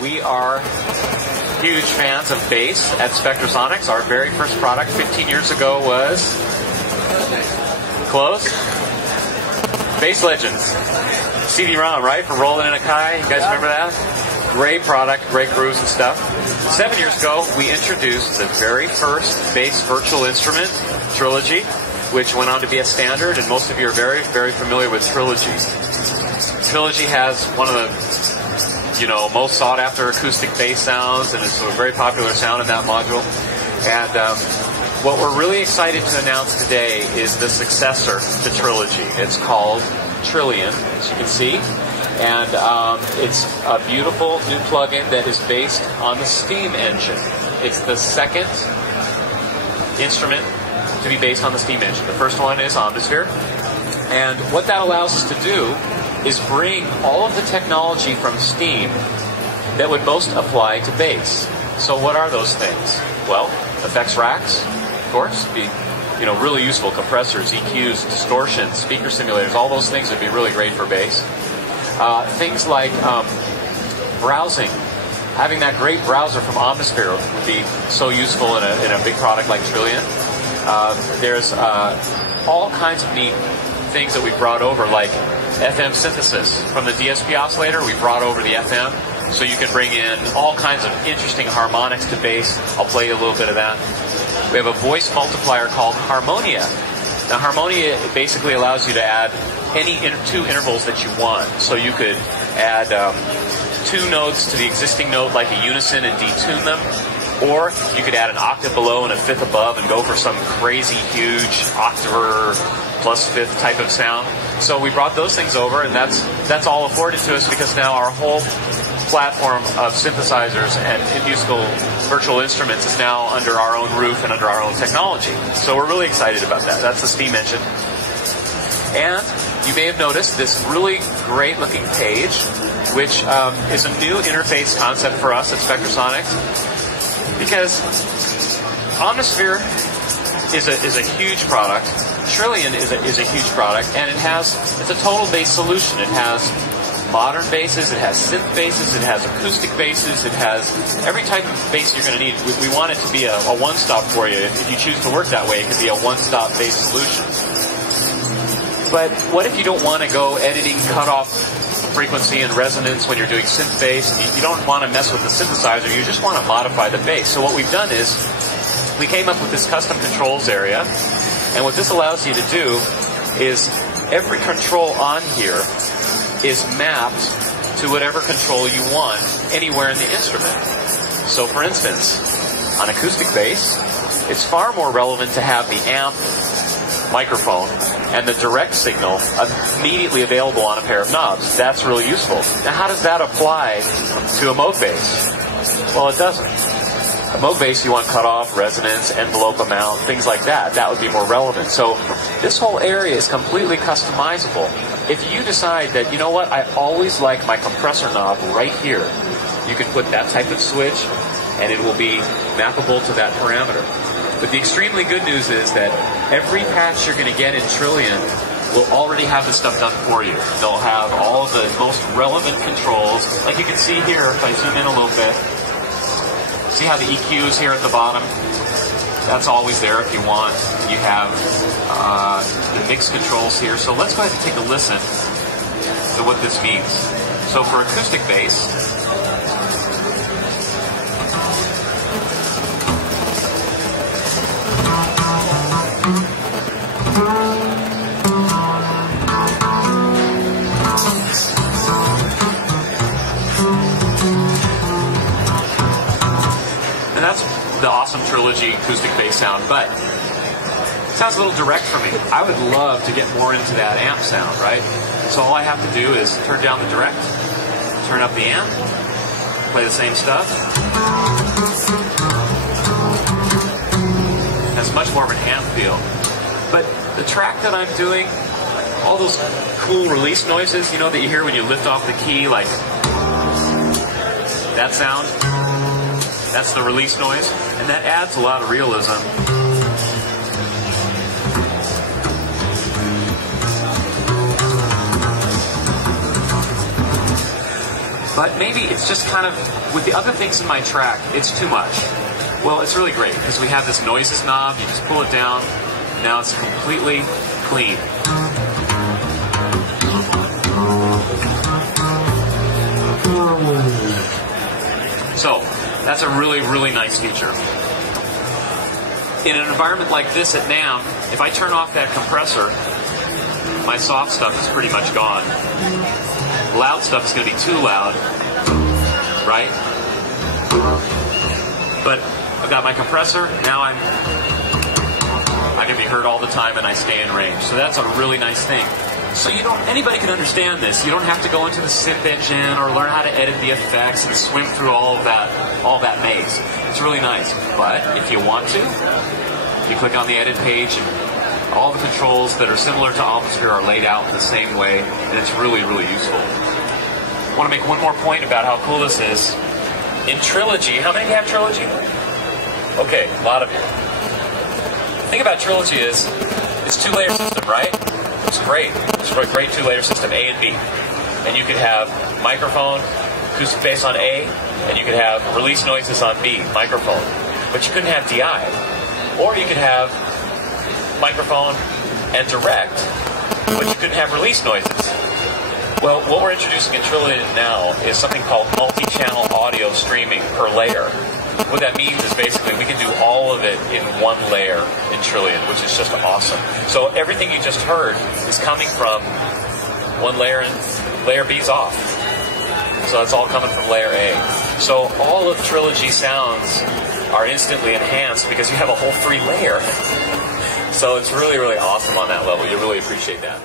We are huge fans of bass at Spectrasoniq. Our very first product 15 years ago was close. Bass Legends. CD-ROM, right? For Roland and Akai. You guys remember that? Great product, great grooves and stuff. 7 years ago, we introduced the very first bass virtual instrument, Trilogy, which went on to be a standard, and most of you are very, very familiar with Trilogy. Trilogy has one of the most sought after acoustic bass sounds, and it's a very popular sound in that module. And what we're really excited to announce today is the successor to Trilogy. It's called Trilian, as you can see, and it's a beautiful new plugin that is based on the Steam engine. It's the second instrument to be based on the Steam engine. The first one is Omnisphere, and what that allows us to do is bring all of the technology from Steam that would most apply to bass. So what are those things? Well, effects racks, of course, be really useful. Compressors, EQs, distortion, speaker simulators, all those things would be really great for bass. Things like browsing. Having that great browser from Omnisphere would be so useful in a big product like Trilian. There's all kinds of neat things that we've brought over, like FM synthesis. From the DSP oscillator, we brought over the FM, so you can bring in all kinds of interesting harmonics to bass. I'll play you a little bit of that. We have a voice multiplier called Harmonia. Now, Harmonia basically allows you to add any two intervals that you want. So you could add 2 notes to the existing note, like a unison, and detune them. Or you could add an octave below and a fifth above and go for some crazy, huge octaver plus fifth type of sound. So we brought those things over, and that's all afforded to us because now our whole platform of synthesizers and musical virtual instruments is now under our own roof and under our own technology. So we're really excited about that. That's the Steam engine. And you may have noticed this really great looking page, which is a new interface concept for us at Spectrasoniq, because Omnisphere is a huge product. Trilian is a huge product, and it's a total bass solution. It has modern basses, it has synth basses, it has acoustic basses, it has every type of bass you're going to need. We want it to be a one-stop for you. If you choose to work that way, it could be a one-stop bass solution. But what if you don't want to go editing cutoff frequency and resonance when you're doing synth bass? You don't want to mess with the synthesizer, you just want to modify the bass. So what we've done is we came up with this custom controls area, and what this allows you to do is every control on here is mapped to whatever control you want anywhere in the instrument. So for instance, on acoustic bass, it's far more relevant to have the amp, microphone, and the direct signal immediately available on a pair of knobs. That's really useful. Now how does that apply to a mode bass? Well, it doesn't. A mode bass, you want cutoff, resonance, envelope amount, things like that. That would be more relevant. So this whole area is completely customizable. If you decide that, you know what, I always like my compressor knob right here, you can put that type of switch, and it will be mappable to that parameter. But the extremely good news is that every patch you're going to get in Trilian will already have this stuff done for you. They'll have all of the most relevant controls. Like you can see here, if I zoom in a little bit, see how the EQ is here at the bottom? That's always there if you want. You have the mix controls here. So let's go ahead and take a listen to what this means. So for acoustic bass, and that's the awesome Trilogy acoustic bass sound, but it sounds a little direct for me. I would love to get more into that amp sound, right? So all I have to do is turn down the direct, turn up the amp, play the same stuff. Has much more of an amp feel. But the track that I'm doing, all those cool release noises, you know, that you hear when you lift off the key, like that sound, that's the release noise, and that adds a lot of realism. but maybe it's just kind of, with the other things in my track, it's too much. Well, it's really great because we have this noises knob. You just pull it down. Now it's completely clean. So, that's a really, really nice feature. In an environment like this at Namm, if I turn off that compressor, my soft stuff is pretty much gone. Loud stuff is going to be too loud, right? But I've got my compressor, now I can be heard all the time and I stay in range. So that's a really nice thing. So anybody can understand this. You don't have to go into the SIP engine or learn how to edit the effects and swim through all that maze. It's really nice. But if you want to, you click on the edit page and all the controls that are similar to Omnisphere are laid out in the same way, and it's really, really useful. I want to make one more point about how cool this is. In Trilogy, how many of you have Trilogy? Okay, a lot of you. The thing about Trilogy is, it's two-layer system, right? It's great. It's a great two-layer system, A and B. And you could have microphone, acoustic bass on A, and you could have release noises on B, microphone. But you couldn't have DI. Or you could have microphone and direct, but you couldn't have release noises. Well, what we're introducing in Trilian now is something called multi-channel audio streaming per layer. What that means is basically we can do all of it in one layer in Trilian, which is just awesome. So everything you just heard is coming from one layer, and layer B's off. So it's all coming from layer A. So all of Trilogy sounds are instantly enhanced because you have a whole free layer. So it's really, really awesome on that level. You really appreciate that.